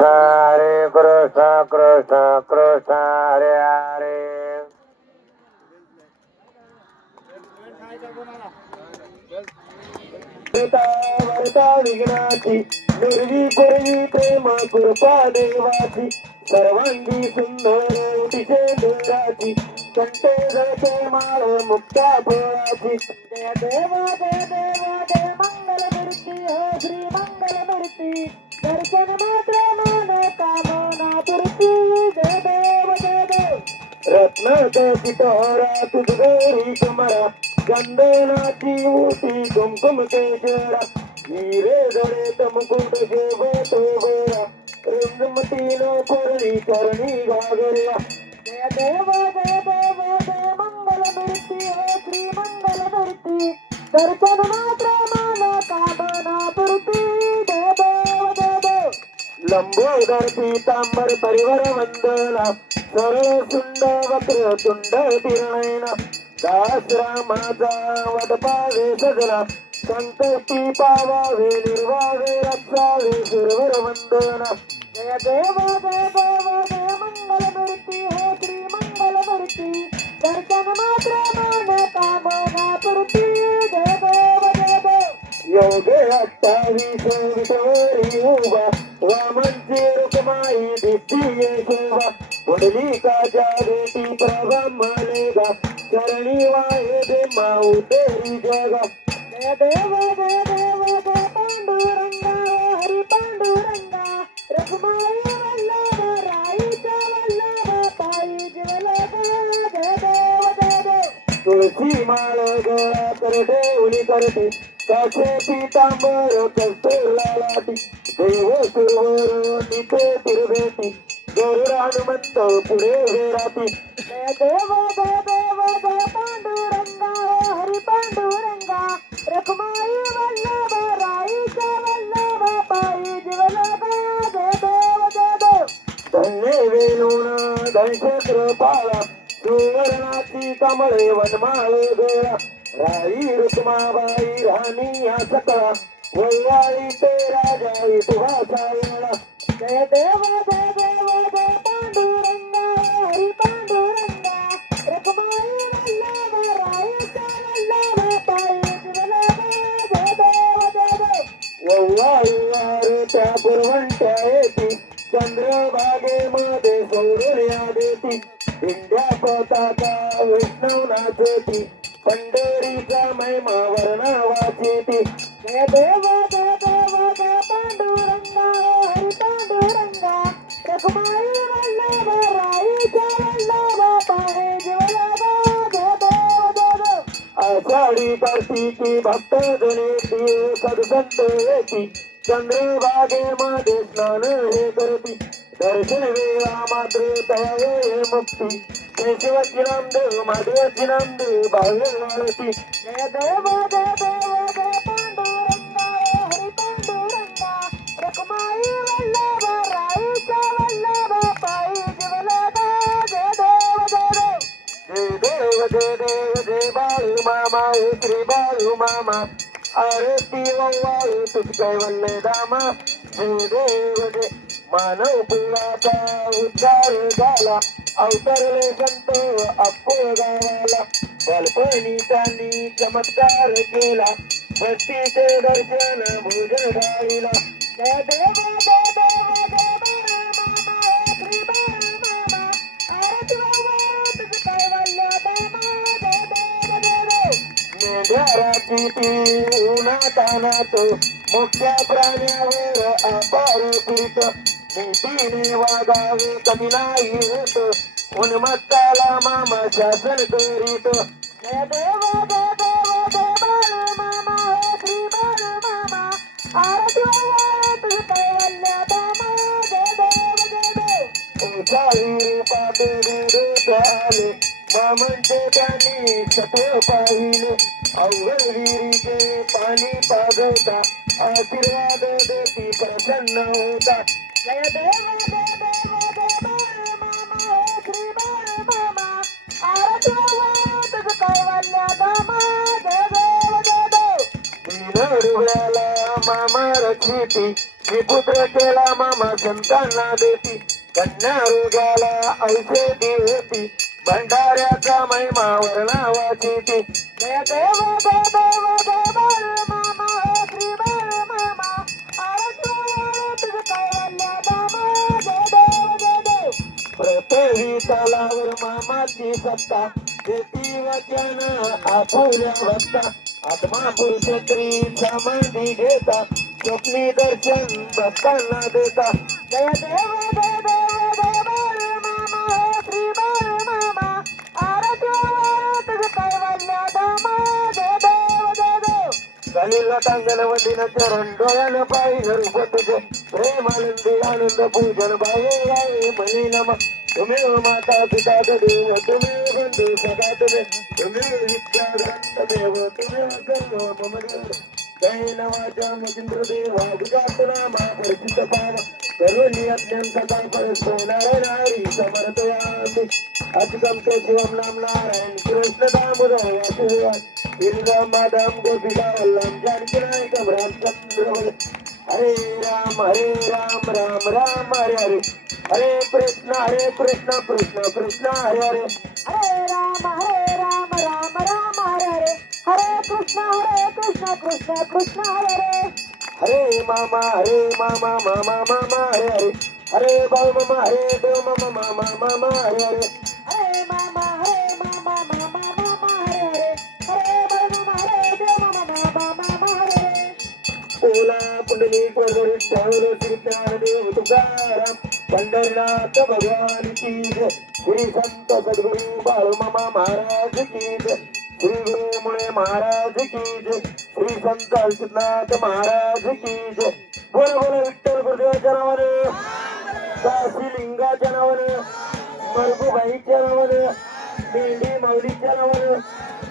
हरे कृष्ण कृष्ण कृष्ण हरे हरे. विघ्नाची निर्वी पूर्वी प्रेम कृपा देवाची सर्वांगी सुंदर अतिशय देवाची कंठे जळते माळ मुक्ता फळाची. जय देव जय देव जय मंगल मूर्ती हो श्री मंगल मूर्ती दर्शन मात्र రత్నదేశిత రాతు గౌరీ కుమర చందనాచి ఊటి కుంకుమ కేశర నీరే దొరే తమకుంట శోభో శోభోర రెండుమతిలో కొరణి కొరణి గాగర దేవ దేవ లంబోదర పీతాంబర పరివర మండల సరళసుండ వక్రతుండ తిరుణైన దాసరామాజావటపావేశల శంకర పీపావే నిర్వావే రక్షావే సురవర వందన జయ దేవ దేవ దేవ योगे अठ्ठावीस विटवरी उभा. वामनची रुक्माई दिसती यशोबा पुढली काच्या बेटी प्रभा मलेगा चरणी वाहे दे माऊ तेरी जगा. देव जय देव जय पांडुरंगा हरी पांडुरंगा. रखुमाई वल्लभ राईचा वल्लभ पायी जीवलगा जय देव जय देव. तुळशी माळ गोळा करते उली करते. कासे पितांबर कस्तुरला लाटी देव सुरवर तिथे तिरभेटी गरुड हनुमंत पुढे देव जय देव जय पांडुरंगा हरी पांडुरंगा. रखमाई वल्लभ राईचा वल्लभ पायी जीवलगा जय देव जय देव. धन्य वेणून धनशेत्र पाळा सुवर्णाची कमळे वनमाळ गोळा राई रुक्माबाई राणी या सकळा वैवाळी ते राजा इतिहासा वेळा जय देव जय देव जय पांडुरंगा हरी पांडुरंगा. रुक्माई वल्लभ राईचा वल्लभ पायी जीवलगा. जय देव जय देव. वैवाळी वारे त्या पुरवंट्या येती. चंद्रभागेमध्ये सौरया देती. इंडिया पताका जय देव जय पांडुरंगा हरी पांडुरंगा वल्लभ राईचा वल्लभ पाहे देव देव आषाढी कार्तिकी भक्त जनेती सदसंत येती चंद्रभागेमध्ये स्नान हे करती दर्शन वेळा मात्र तयावे मुक्ती केशवाची नामदेव महादेवाची नामदेव बाहेर वाळती जय देव जय देव मामा श्री बाळू मामा आरती वाळू तुझ कैवल्य दामा जय देव जय मानव कुलाचा उद्धार झाला अवतरले संत अप्पो गावाला बालपणी त्यांनी चमत्कार केला भक्तीचे दर्शन भोजन डाळीला जय देव मेंढ्याराची ती उन्हात मोठ्या प्राण्यावर अपार पीत नीतीने वागावे कमी नाही होत. उन्मत्ताला मामा शासन करीत. जय देव जय मामा मामा. आरती देव देव. रूपात आले. मामांचे त्यांनी पाहिले. अवघड विहिरीचे पाणी पाजवता आशीर्वाद देती प्रसन्न होता जय देव देव मामा हे श्री बाळू मामा दामा जय देव देव रुग्णाला मामा पुत्र केला मामा संतांना देती कन्या रोगाला औषधी होती भंडाऱ्याचा महिमा वर्णावाची ती जय देव जय देव मामा श्री मामा. पृथ्वी तलावर मामाची सत्ता. देती वचन आपुल्या भक्ता आत्मा पुरुषत्री समाधी घेता. स्वप्नी दर्शन भक्तांना देता. जय देव जय देव. देव कलिला टांगण चरण डोळ्यानं पाहिजे रूप तुझे प्रेम आनंदी आनंद पूजन बाई गावे म्हणे नम. तुम्ही हो माता पिता हो हो देव तुम्ही बंधू सदा तुम्ही. तुम्ही विद्या देव तुम्ही सर्व मम देव जय नवाच्या मचिंद्र देवा गुजात नामा परिचित पावा. करुणी अत्यंत काय परस्तो नारायण हरी समर्थ यामी. अतिकम ते शिवम नाम नारायण कृष्ण दामोदर वासुदेवाय गिरिराम माधव गोपिका वल्लम जानकी नायकम रामचंद्र हरे राम हरे राम राम राम हरे हरे. हरे कृष्ण हरे कृष्ण कृष्ण कृष्ण हरे हरे. हरे राम हरे राम राम राम हरे हरे. हरे कृष्ण हरे कृष्ण कृष्ण कृष्ण हरे हरे. हरे मामा हरे मामा मामा मामा हरे हरे हरे बाळ मामा हरे देव मामा मामा मामा हरे हरे हरे मामा हरे मामा मामा मामा हरे हरे हरे बळमामा हरे देव मामा मामा मामा हरे हरे ओला पुंडली कोरडोरी श्रावण श्री ज्ञानदेव तुकाराम पंढरनाथ भगवान की जय श्री संत सद्गुरु बाळूमामा महाराज की जय श्री वेमुळे महाराज की जय. श्री संत अल्चितनाथ महाराज की जय. बोल बोल विठ्ठल गुरुदेवाच्या नावाने. काशी लिंगाच्या नावाने. मरगुबाईच्या नावाने. मेंढी माऊलीच्या नावाने.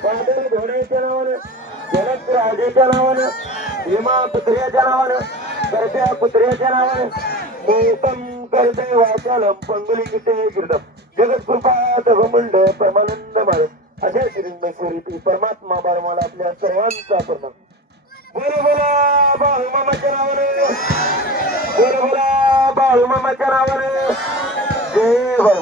बादल घोड्याच्या नावाने. जनक राजेच्या नावाने. भीमा पुत्र्याच्या नावाने. कर्त्या पुत्र्याच्या नावाने. मोकम करते वाचालम पंगलिंगते गिरदम जगत कृपा तगमुंड परमानंद बाळ अशा श्री परमात्मा बाळ आपल्या सर्वांचा प्रणाम. बोला बोला बाळू मामाच्या नावानं बोला बोला बाळू मामाच्या जय बाळू